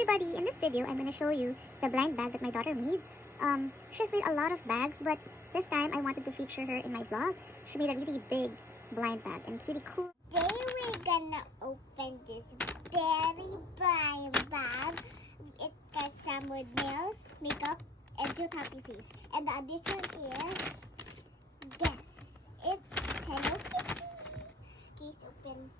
everybody, in this video I'm going to show you the blind bag that my daughter made. She's made a lot of bags, but this time I wanted to feature her in my vlog. She made a really big blind bag and it's really cool. Today we're gonna open this very blind bag. It got some with nails, makeup, and cute happy face. And the addition is, guess, it's Hello Kitty. Okay, let's open.